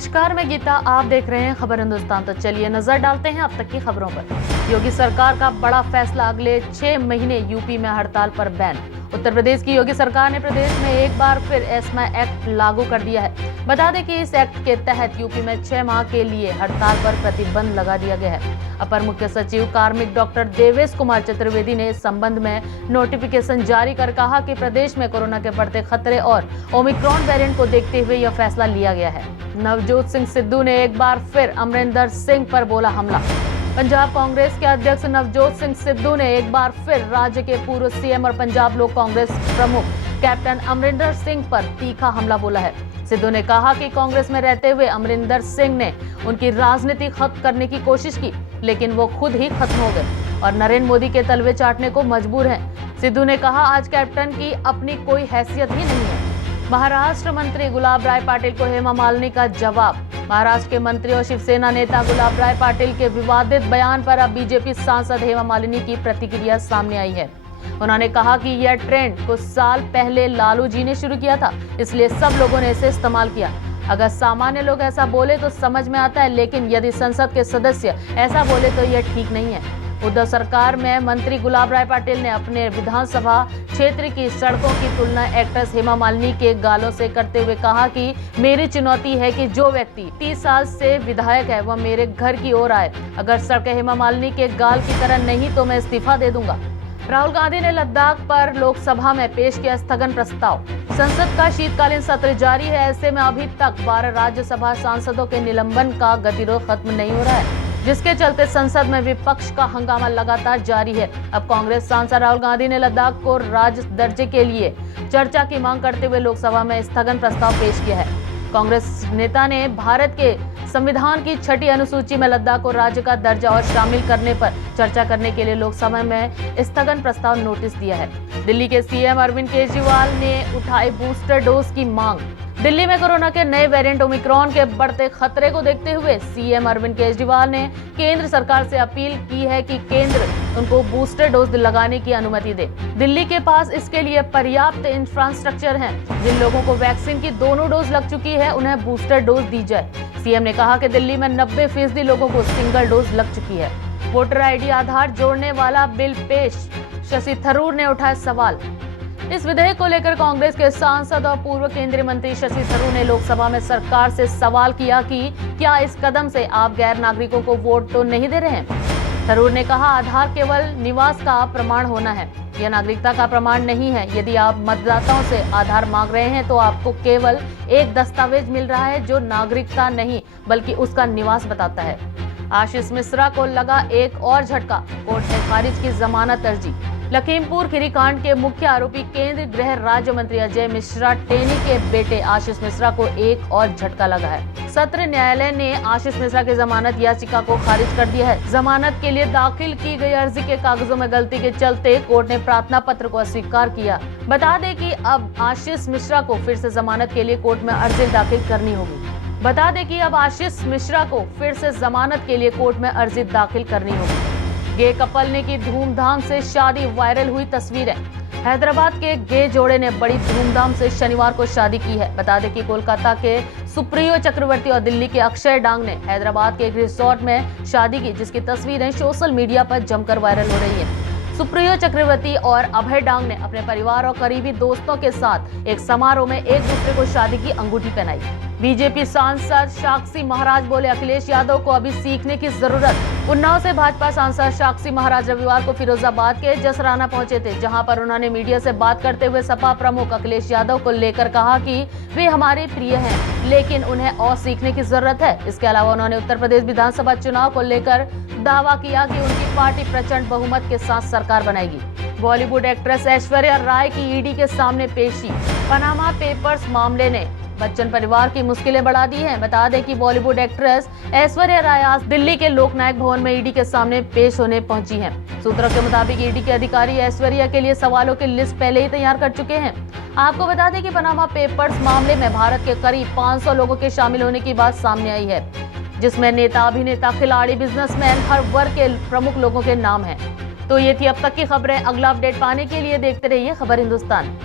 नमस्कार, मैं गीता। आप देख रहे हैं खबर हिंदुस्तान। तो चलिए नजर डालते हैं अब तक की खबरों पर। योगी सरकार का बड़ा फैसला, अगले 6 महीने यूपी में हड़ताल पर बैन। उत्तर प्रदेश की योगी सरकार ने प्रदेश में एक बार फिर एस्मा एक्ट लागू कर दिया है। बता दें कि इस एक्ट के तहत यूपी में 6 माह के लिए हड़ताल पर प्रतिबंध लगा दिया गया है। अपर मुख्य सचिव कार्मिक डॉक्टर देवेश कुमार चतुर्वेदी ने इस संबंध में नोटिफिकेशन जारी कर कहा कि प्रदेश में कोरोना के बढ़ते खतरे और ओमिक्रॉन वेरिएंट को देखते हुए यह फैसला लिया गया है। नवजोत सिंह सिद्धू ने एक बार फिर अमरिंदर सिंह पर बोला हमला। पंजाब कांग्रेस के अध्यक्ष नवजोत सिंह सिद्धू ने एक बार फिर राज्य के पूर्व सीएम और पंजाब लोक कांग्रेस प्रमुख कैप्टन अमरिंदर सिंह पर तीखा हमला बोला है। सिद्धू ने कहा कि कांग्रेस में रहते हुए अमरिंदर सिंह ने उनकी राजनीति खत्म करने की कोशिश की, लेकिन वो खुद ही खत्म हो गए और नरेंद्र मोदी के तलवे चाटने को मजबूर हैं। सिद्धू ने कहा, आज कैप्टन की अपनी कोई हैसियत ही नहीं है। महाराष्ट्र मंत्री गुलाब राय पाटिल को हेमा मालिनी का जवाब। महाराष्ट्र के मंत्री और शिवसेना नेता गुलाब राय पाटिल के विवादित बयान पर अब बीजेपी सांसद हेमा मालिनी की प्रतिक्रिया सामने आई है। उन्होंने कहा कि यह ट्रेंड कुछ साल पहले लालू जी ने शुरू किया था, इसलिए सब लोगों ने इसे इस्तेमाल किया। अगर सामान्य लोग ऐसा बोले तो समझ में आता है, लेकिन यदि संसद के सदस्य ऐसा बोले तो यह ठीक नहीं है। उद्धव सरकार में मंत्री गुलाब राय पाटिल ने अपने विधानसभा क्षेत्र की सड़कों की तुलना एक्ट्रेस हेमा मालिनी के गालों से करते हुए कहा कि मेरी चुनौती है कि जो व्यक्ति 30 साल से विधायक है वह मेरे घर की ओर आए। अगर सड़कें हेमा मालिनी के गाल की तरह नहीं तो मैं इस्तीफा दे दूंगा। राहुल गांधी ने लद्दाख पर लोकसभा में पेश किया स्थगन प्रस्ताव। संसद का शीतकालीन सत्र जारी है, ऐसे में अभी तक 12 राज्यसभा सांसदों के निलंबन का गतिरोध खत्म नहीं हो रहा है, जिसके चलते संसद में विपक्ष का हंगामा लगातार जारी है। अब कांग्रेस सांसद राहुल गांधी ने लद्दाख को राज्य दर्जे के लिए चर्चा की मांग करते हुए लोकसभा में स्थगन प्रस्ताव पेश किया है। कांग्रेस नेता ने भारत के संविधान की 6ठी अनुसूची में लद्दाख को राज्य का दर्जा और शामिल करने पर चर्चा करने के लिए लोकसभा में स्थगन प्रस्ताव नोटिस दिया है। दिल्ली के सीएम अरविंद केजरीवाल ने उठाई बूस्टर डोज की मांग। दिल्ली में कोरोना के नए वेरिएंट ओमिक्रॉन के बढ़ते खतरे को देखते हुए सीएम अरविंद केजरीवाल ने केंद्र सरकार से अपील की है कि केंद्र उनको बूस्टर डोज लगाने की अनुमति दे। दिल्ली के पास इसके लिए पर्याप्त इंफ्रास्ट्रक्चर है। जिन लोगों को वैक्सीन की दोनों डोज लग चुकी है उन्हें बूस्टर डोज दी जाए। सीएम ने कहा कि दिल्ली में 90% लोगों को सिंगल डोज लग चुकी है। वोटर आईडी आधार जोड़ने वाला बिल पेश, शशि थरूर ने उठाया सवाल। इस विधेयक को लेकर कांग्रेस के सांसद और पूर्व केंद्रीय मंत्री शशि थरूर ने लोकसभा में सरकार से सवाल किया कि क्या इस कदम से आप गैर नागरिकों को वोट तो नहीं दे रहे हैं। थरूर ने कहा, आधार केवल निवास का प्रमाण होना है, यह नागरिकता का प्रमाण नहीं है। यदि आप मतदाताओं से आधार मांग रहे हैं तो आपको केवल एक दस्तावेज मिल रहा है जो नागरिकता नहीं बल्कि उसका निवास बताता है। आशीष मिश्रा को लगा एक और झटका, कोर्ट ने खारिज की जमानत अर्जी। लखीमपुर खीरी कांड के मुख्य आरोपी केंद्रीय गृह राज्य मंत्री अजय मिश्रा टेनी के बेटे आशीष मिश्रा को एक और झटका लगा है। सत्र न्यायालय ने आशीष मिश्रा की जमानत याचिका को खारिज कर दिया है। जमानत के लिए दाखिल की गई अर्जी के कागजों में गलती के चलते कोर्ट ने प्रार्थना पत्र को अस्वीकार किया। बता दें कि अब आशीष मिश्रा को फिर से जमानत के लिए कोर्ट में अर्जी दाखिल करनी होगी। बता दें कि अब आशीष मिश्रा को फिर से जमानत के लिए कोर्ट में अर्जी दाखिल करनी होगी। गे कपल ने की धूमधाम से शादी, वायरल हुई तस्वीरें। हैदराबाद के गे जोड़े ने बड़ी धूमधाम से शनिवार को शादी की है। बता दें कि कोलकाता के सुप्रियो चक्रवर्ती और दिल्ली के अक्षय डांग ने हैदराबाद के एक रिसोर्ट में शादी की, जिसकी तस्वीरें सोशल मीडिया पर जमकर वायरल हो रही है। सुप्रियो चक्रवर्ती और अभय डांग ने अपने परिवार और करीबी दोस्तों के साथ एक समारोह में एक दूसरे को शादी की अंगूठी पहनाई। बीजेपी सांसद साक्षी महाराज बोले, अखिलेश यादव को अभी सीखने की जरूरत। उन्नाव से भाजपा सांसद साक्षी महाराज रविवार को फिरोजाबाद के जसराना पहुंचे थे, जहां पर उन्होंने मीडिया से बात करते हुए सपा प्रमुख अखिलेश यादव को लेकर कहा कि वे हमारे प्रिय हैं, लेकिन उन्हें और सीखने की जरूरत है। इसके अलावा उन्होंने उत्तर प्रदेश विधानसभा चुनाव को लेकर दावा किया कि उनकी पार्टी प्रचंड बहुमत के साथ सरकार बनाएगी। बॉलीवुड एक्ट्रेस ऐश्वर्या राय की ईडी के सामने पेशी। पनामा पेपर्स मामले ने बच्चन परिवार की मुश्किलें बढ़ा दी हैं। बता दें कि बॉलीवुड एक्ट्रेस ऐश्वर्या राय आज दिल्ली के लोकनायक भवन में ईडी के सामने पेश होने पहुंची हैं। सूत्रों के मुताबिक ईडी के अधिकारी ऐश्वर्या के लिए सवालों की लिस्ट पहले ही तैयार कर चुके हैं। आपको बता दें कि पनामा पेपर्स मामले में भारत के करीब 500 लोगों के शामिल होने की बात सामने आई है, जिसमें नेता, अभिनेता, खिलाड़ी, बिजनेसमैन, हर वर्ग के प्रमुख लोगों के नाम हैं। तो ये थी अब तक की खबरें। अगला अपडेट पाने के लिए देखते रहिए खबर हिंदुस्तान।